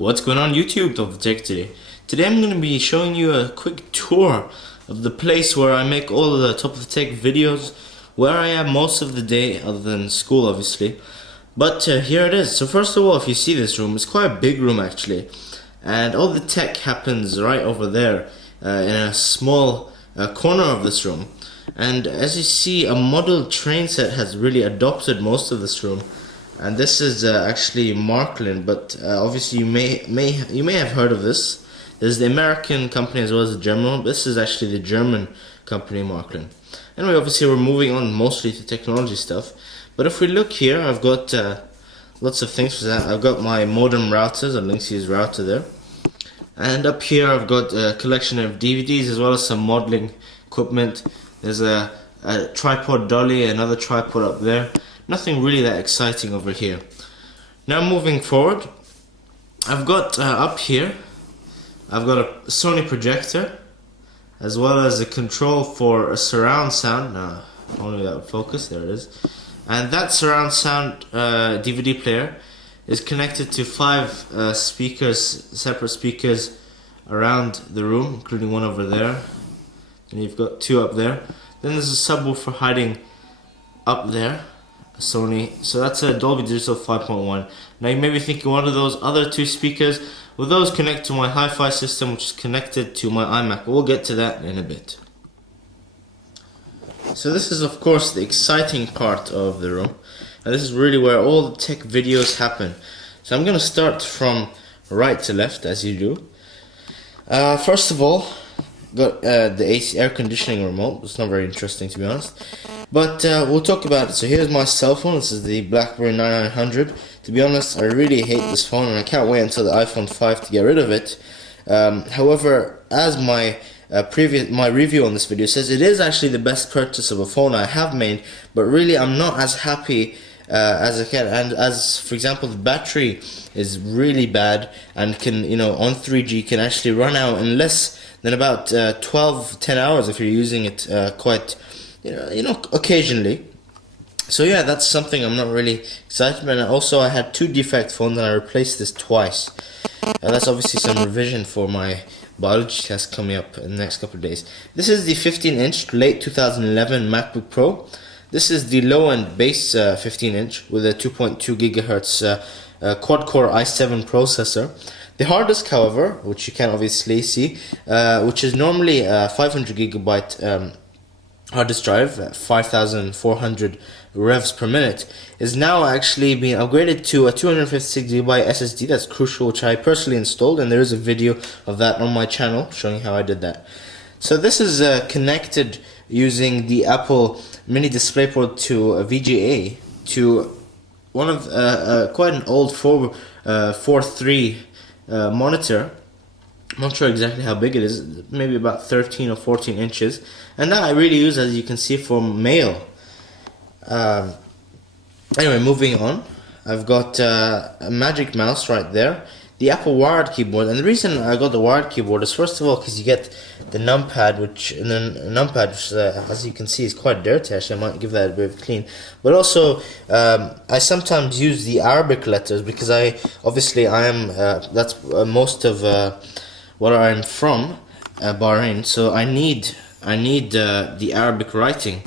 What's going on YouTube, TopOfTheTech today? Today I'm going to be showing you a quick tour of the place where I make all of the TopOfTheTech videos, where I am most of the day other than school obviously. But here it is. So first of all, if you see this room, it's quite a big room actually. And all the tech happens right over there in a small corner of this room. And as you see, a model train set has really adopted most of this room. And this is actually Markland, but obviously you may have heard of this. There's the American company as well as the German one. This is actually the German company, Markland. Anyway, obviously we're moving on mostly to technology stuff. But if we look here, I've got lots of things for that. I've got my modem routers, a Linksys router there. And up here I've got a collection of DVDs as well as some modeling equipment. There's a tripod dolly, another tripod up there. Nothing really that exciting over here. Now moving forward, I've got up here, I've got a Sony projector, as well as a control for a surround sound. Now, only that would focus, there it is. And that surround sound DVD player is connected to 5 speakers, separate speakers around the room, including one over there. And you've got 2 up there. Then there's a subwoofer hiding up there. Sony, so that's a Dolby Digital 5.1. Now you may be thinking, what are those other 2 speakers? Well, those connect to my hi-fi system, which is connected to my iMac. We'll get to that in a bit. So this is of course the exciting part of the room, and this is really where all the tech videos happen. So I'm going to start from right to left as you do. First of all, got the AC air conditioning remote. It's not very interesting to be honest, but we'll talk about it. So here's my cell phone. This is the BlackBerry 9900. To be honest, I really hate this phone and I can't wait until the iPhone 5 to get rid of it. However, as my review on this video says, it is actually the best purchase of a phone I have made, but really I'm not as happy as I can. And as for example, the battery is really bad and can, on 3G can actually run out in less than about 10 hours if you're using it quite occasionally. So yeah, that's something I'm not really excited about. And also I had 2 defect phones and I replaced this twice. That's obviously some revision for my biology test coming up in the next couple of days. This is the 15-inch late 2011 MacBook Pro. This is the low-end base 15-inch with a 2.2 GHz quad-core i7 processor. The hard disk, however, which you can obviously see, which is normally a 500 gigabyte hard disk drive at 5,400 revs per minute, is now actually being upgraded to a 256 GB SSD. That's crucial, which I personally installed, and there is a video of that on my channel showing how I did that. So this is connected using the Apple Mini DisplayPort to a VGA to one of quite an old 4.3 monitor. I'm not sure exactly how big it is, maybe about 13 or 14 inches, and that I really use, as you can see, for mail. Anyway, moving on, I've got a Magic Mouse right there, the Apple wired keyboard, and the reason I got the wired keyboard is first of all because you get the numpad, which as you can see is quite dirty. Actually, I might give that a bit of a clean. But also, I sometimes use the Arabic letters because that's most of where I'm from, Bahrain. So I need the Arabic writing.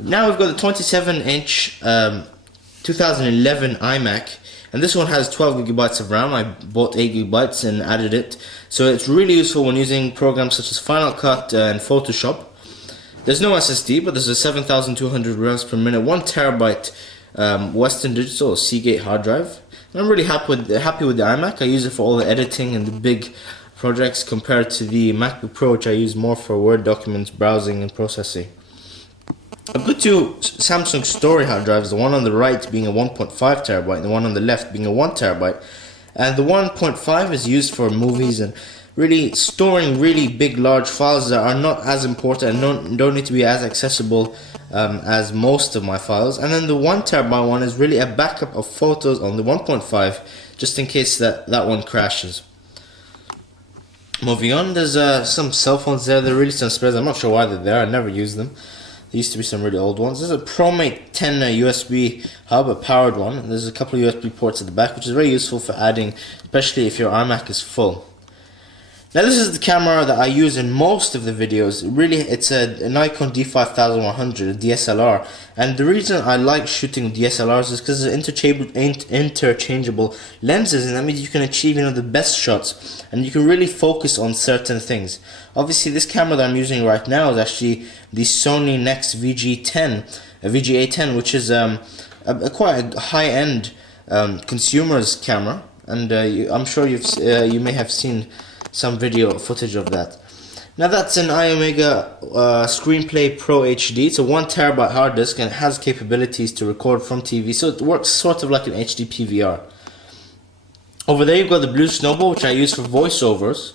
Now we've got the 27-inch 2011 iMac, and this one has 12 gigabytes of RAM. I bought 8 gigabytes and added it, so it's really useful when using programs such as Final Cut and Photoshop. There's no SSD, but there's a 7,200 revs per minute, 1 terabyte Western Digital or Seagate hard drive. And I'm really happy with the iMac. I use it for all the editing and the big projects compared to the MacBook Pro, which I use more for Word documents, browsing and processing. I've got 2 Samsung Story hard drives, the one on the right being a 1.5 terabyte, the one on the left being a 1 terabyte. And the 1.5 is used for movies and really storing really big, large files that are not as important and don't need to be as accessible as most of my files. And then the 1 terabyte one is really a backup of photos on the 1.5, just in case that one crashes. Moving on, there's some cell phones there. They're really some spares. I'm not sure why they're there. I never use them. There used to be some really old ones. This is a ProMate 10 USB hub, a powered one. And there's a couple of USB ports at the back, which is very useful for adding, especially if your iMac is full. Now this is the camera that I use in most of the videos. Really, it's a Nikon D5100, a DSLR. And the reason I like shooting DSLRs is because it's interchangeable lenses, and that means you can achieve, the best shots, and you can really focus on certain things. Obviously, this camera that I'm using right now is actually the Sony Nex VGA10, which is quite a high-end consumer's camera, and I'm sure you may have seen some video footage of that. Now that's an iOmega Screenplay Pro HD. It's a 1TB hard disk, and it has capabilities to record from TV, so it works sort of like an HD PVR. Over there you've got the Blue Snowball, which I use for voiceovers,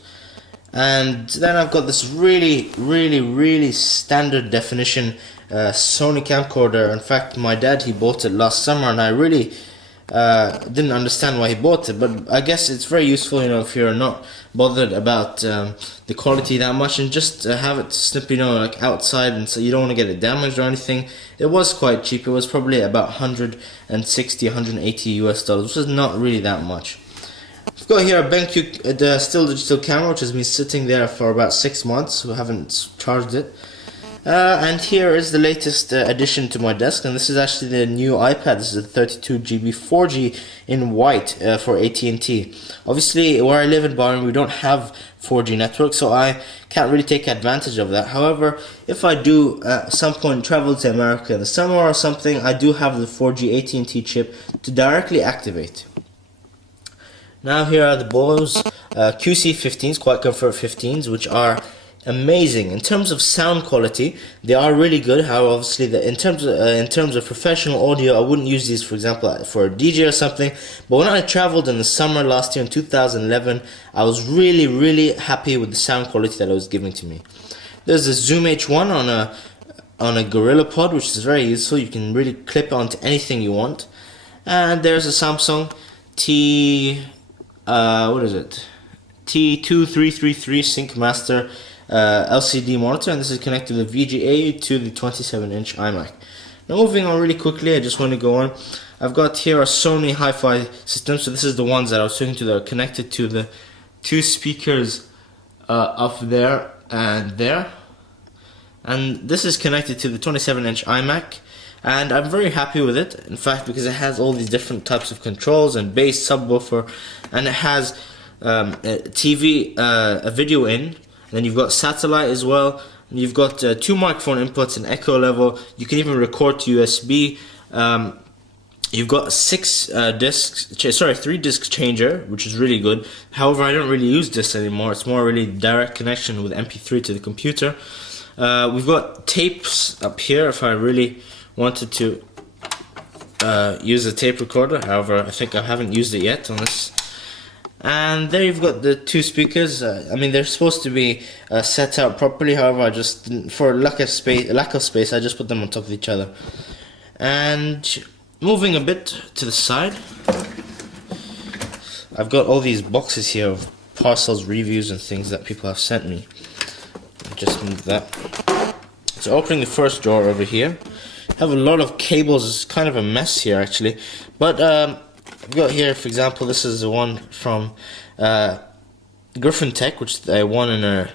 and then I've got this really standard definition Sony camcorder. In fact, my dad, he bought it last summer, and I really didn't understand why he bought it, but I guess it's very useful, if you're not bothered about the quality that much, and just have it snip, like outside, and so you don't want to get it damaged or anything. It was quite cheap. It was probably about 160, 180 US dollars, which is not really that much. I've got here a BenQ, the still digital camera, which has been sitting there for about 6 months. We haven't charged it. And here is the latest addition to my desk, and this is actually the new iPad. This is a 32GB 4G in white for AT&T. Obviously, where I live in Bahrain, we don't have 4G network, so I can't really take advantage of that. However, if I do at some point travel to America in the summer or something, I do have the 4G AT&T chip to directly activate. Now here are the Bose QC15s, Quiet Comfort 15s, which are amazing. In terms of sound quality, they are really good. However, obviously, in terms of professional audio, I wouldn't use these, for example, for a DJ or something. But when I traveled in the summer last year in 2011, I was really happy with the sound quality that it was giving to me. There's a Zoom H1 on a Gorilla Pod, which is very useful. You can really clip it onto anything you want. And there's a Samsung T2333 Sync Master LCD monitor, and this is connected to the VGA to the 27-inch iMac. Now moving on really quickly, I just want to go on. I've got here a Sony hi-fi system, so this is the ones that I was talking to that are connected to the two speakers up there and there. And this is connected to the 27-inch iMac, and I'm very happy with it, in fact, because it has all these different types of controls and bass, subwoofer, and it has a TV, a video in. Then you've got satellite as well. You've got two microphone inputs and echo level. You can even record to USB. You've got 3 disc changer, which is really good. However, I don't really use this anymore. It's more really direct connection with MP3 to the computer. We've got tapes up here if I really wanted to use a tape recorder. However, I think I haven't used it yet on this. And there you've got the two speakers. They're supposed to be set out properly. However, I just didn't, for lack of space, I just put them on top of each other. And moving a bit to the side, I've got all these boxes here of parcels, reviews, and things that people have sent me. I'll just move that. So opening the first drawer over here, I have a lot of cables. It's kind of a mess here actually, but I've got here, for example, this is the one from Griffin Tech, which I won in a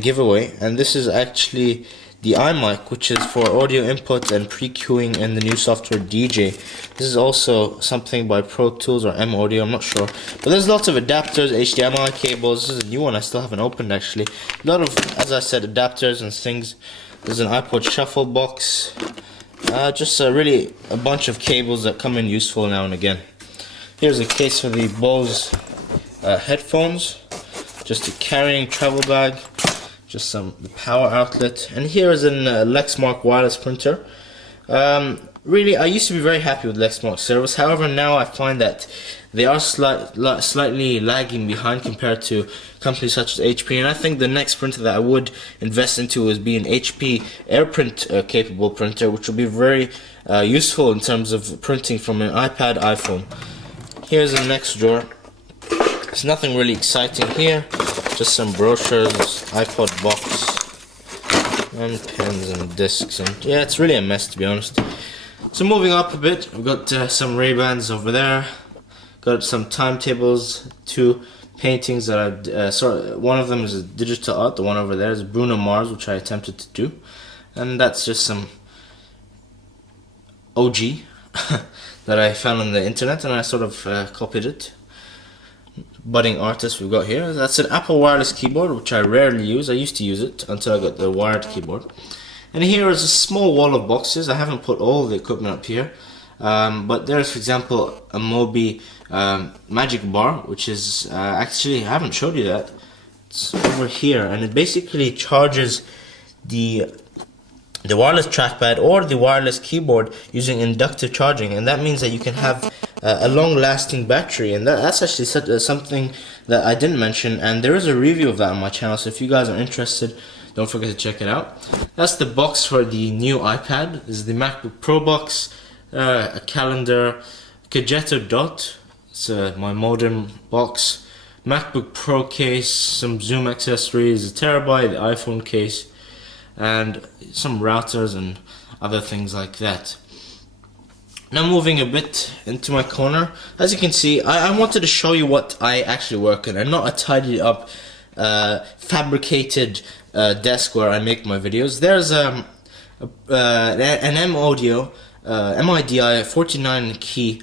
giveaway, and this is actually the iMic, which is for audio input and pre-queuing in the new software DJ. This is also something by Pro Tools or M Audio, I'm not sure, but there's lots of adapters, HDMI cables. This is a new one I still haven't opened actually. A lot of, as I said, adapters and things. There's an iPod Shuffle box. Just really a bunch of cables that come in useful now and again. Here's a case for the Bose headphones, just a carrying travel bag, just the power outlet, and here is an Lexmark wireless printer. Really, I used to be very happy with Lexmark service. However, now I find that they are slightly lagging behind compared to companies such as HP, and I think the next printer that I would invest into would be an HP AirPrint capable printer, which will be very useful in terms of printing from an iPad, iPhone. Here's the next drawer. There's nothing really exciting here, just some brochures, iPod box. and pens and discs, and yeah, it's really a mess, to be honest. So moving up a bit, I've got some Ray-Bans over there, got some timetables, 2 paintings that one of them is a digital art, the one over there is Bruno Mars, which I attempted to do, and that's just some OG that I found on the internet, and I sort of copied it. Budding artist we've got here. That's an Apple wireless keyboard, which I rarely use. I used to use it until I got the wired keyboard. And here is a small wall of boxes. I haven't put all the equipment up here, but there's, for example, a Mobi Magic Bar, which is actually, I haven't showed you that. It's over here, and it basically charges the wireless trackpad or the wireless keyboard using inductive charging, and that means that you can have a long-lasting battery, and that's actually something that I didn't mention, and there is a review of that on my channel, so if you guys are interested, don't forget to check it out. That's the box for the new iPad. This is the MacBook Pro box, a calendar, Kageto Dot, it's my modem box, MacBook Pro case, some Zoom accessories, a terabyte, the iPhone case, and some routers and other things like that. Now moving a bit into my corner, as you can see, I wanted to show you what I actually work in, and not a tidied up, fabricated desk where I make my videos. There's an MIDI 49 key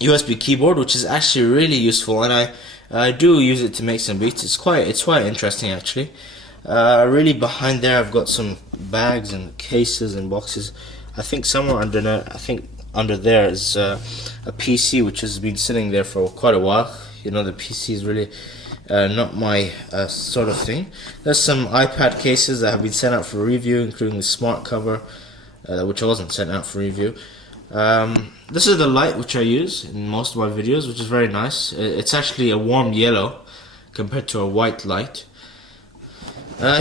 USB keyboard, which is actually really useful, and I do use it to make some beats. It's quite interesting actually. Really behind there I've got some bags and cases and boxes. I think somewhere under there, under there is a PC which has been sitting there for quite a while. You know, the PC is really not my sort of thing. There's some iPad cases that have been sent out for review, including the smart cover, which I wasn't sent out for review. This is the light which I use in most of my videos, which is very nice. It's actually a warm yellow compared to a white light.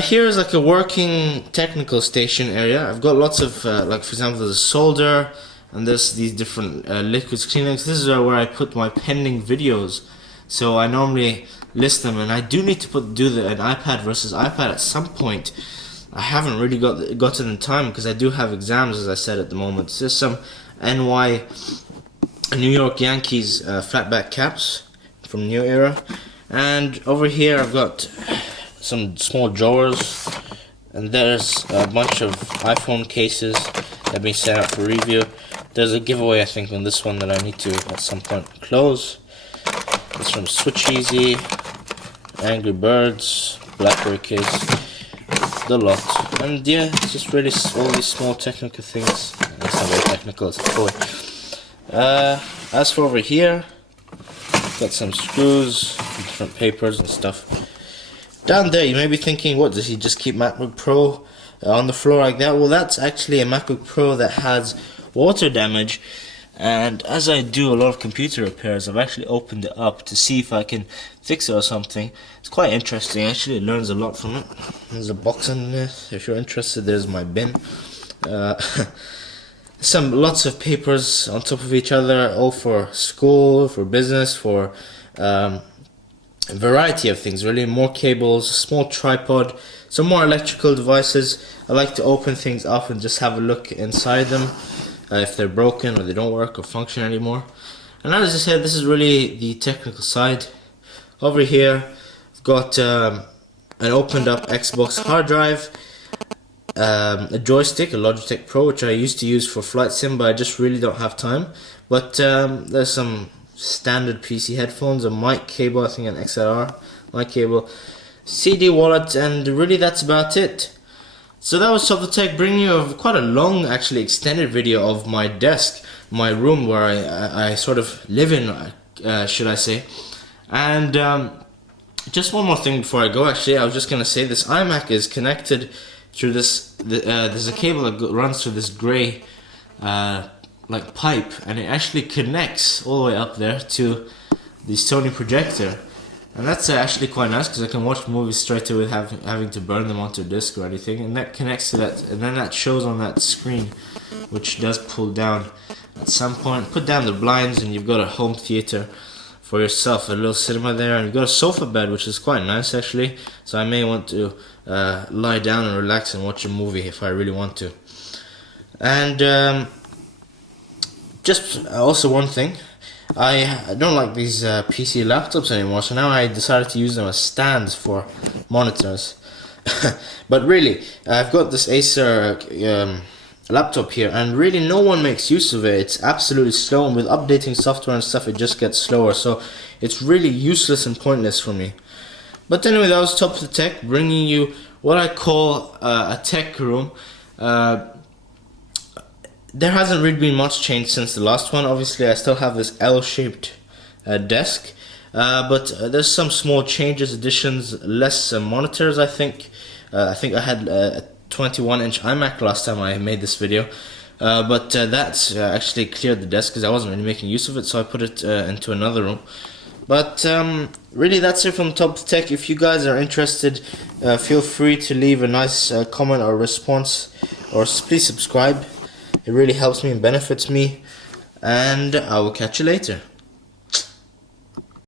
Here is like a working technical station area. I've got lots of, like for example, there's solder, and there's these different liquids cleanings. This is where I put my pending videos. So I normally list them, and I do need to do an iPad versus iPad at some point. I haven't really got it in time because I do have exams, as I said, at the moment. There's some New York Yankees flatback caps from New Era, and over here I've got some small drawers, and there's a bunch of iPhone cases that have been sent out for review. There's a giveaway, I think, on this one that I need to at some point close. It's from Switch Easy, Angry Birds, BlackBerry case, the lot. And yeah, it's just really all these small technical things. It's not very technical, it's a toy. As for over here, got some screws, different papers and stuff. Down there, you may be thinking, what, does he just keep MacBook Pro on the floor like that? Well, that's actually a MacBook Pro that has water damage, and as I do a lot of computer repairs, I've actually opened it up to see if I can fix it or something. It's quite interesting, actually. It learns a lot from it. There's a box in there, if you're interested. There's my bin. Lots of papers on top of each other, all for school, for business, for a variety of things really. More cables, a small tripod, some more electrical devices. I like to open things up and just have a look inside them, if they're broken or they don't work or function anymore. And as I said, this is really the technical side. Over here I've got an opened up Xbox hard drive, a joystick, a Logitech Pro, which I used to use for flight sim, but I just really don't have time. But there's some standard PC headphones, a mic cable, I think an XLR mic cable, CD wallet, and really that's about it. So that was TopOfTheTech, bringing you quite a long, actually extended video of my desk, my room where I sort of live in, should I say. And just one more thing before I go, actually, I was just going to say this iMac is connected through this, there's a cable that runs through this grey like pipe, and it actually connects all the way up there to the Sony projector, and that's actually quite nice because I can watch movies straight away without having to burn them onto a disc or anything. And that connects to that, and then that shows on that screen, which does pull down at some point. Put down the blinds and you've got a home theater for yourself, a little cinema there, and you've got a sofa bed, which is quite nice actually. So I may want to lie down and relax and watch a movie if I really want to. And just also one thing, I don't like these PC laptops anymore, so now I decided to use them as stands for monitors. But really, I've got this Acer laptop here, and really no one makes use of it. It's absolutely slow, and with updating software and stuff, it just gets slower, so it's really useless and pointless for me. But anyway, that was Top of the Tech, bringing you what I call a tech room. There hasn't really been much change since the last one. Obviously, I still have this L-shaped desk, but there's some small changes, additions, less monitors. I think I had a 21-inch iMac last time I made this video, but that's actually cleared the desk because I wasn't really making use of it, so I put it into another room. But really, that's it from Top of the Tech. If you guys are interested, feel free to leave a nice comment or response, or please subscribe. It really helps me and benefits me, and I will catch you later.